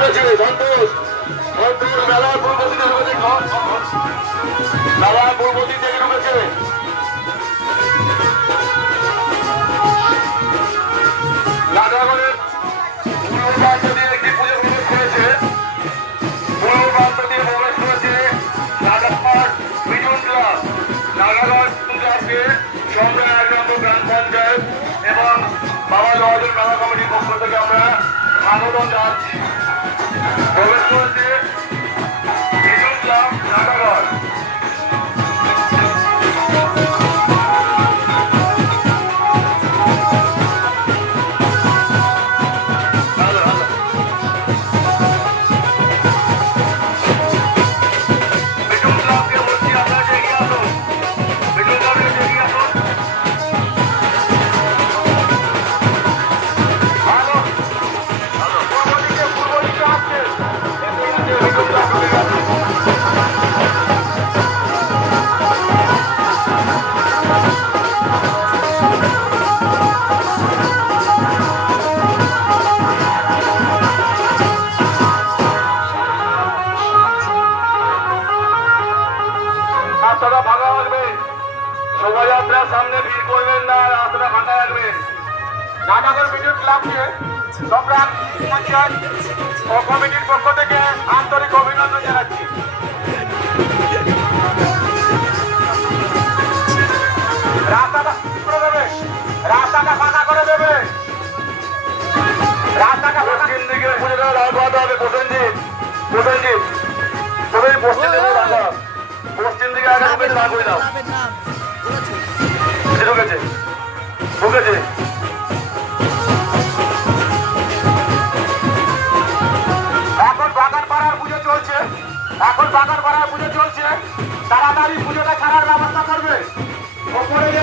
সন্তোষ মেলার পূর্ব দিকে ঢুকেছে, মেলার পূর্ব দিক থেকে ঢুকেছে। নাগাগড়ের পূর্ব প্রান্ত দিয়ে একটি পুজো প্রবেশ করেছে, পূর্ব প্রান্ত দিয়ে প্রবেশ করেছে নাগাগড় মিঠুন ক্লাব। নাগাগড় ক্লাবকে সম্রাট গ্রাম পঞ্চায়েত এবং বাবা জওয়াদের মেলা কমিটির পক্ষ থেকে আমরা স্বাগতম জানাচ্ছি। প্রবেশ করেছে মিঠুন ক্লাব নাগাগড়। রাস্তাটা ফাঁকা রাখবেন, শোভাযাত্রার সামনে ভিড় করবেন না, রাস্তাটা ফাঁকা রাখবেন। নাগাগড় মিঠুন ক্লাবকে সম্রাট পঞ্চায়েত ও কমিটির পক্ষ থেকে আন্তরিক অভিনন্দন জানাচ্ছি। রাস্তাটা করে দেবে, রাস্তাটা ফাঁকা করে দেবে, রাস্তাটা পশ্চিম দিকে পুজোটা দাঁড় করাতে হবে। প্রসেনজিৎ প্রসেনজিৎ তুমি পশ্চিম দিকে রাখা, পশ্চিম দিকে আগে ঢুকেছে, দাঁড় করে দাও। ঢুকেছে ঢুকেছে এখন বাগান পাড়ার পুজো চলছে, এখন বাগান পাড়ার পুজো চলছে। তাড়াতাড়ি পুজোটা ছাড়ার ব্যবস্থা করবে। ওপরে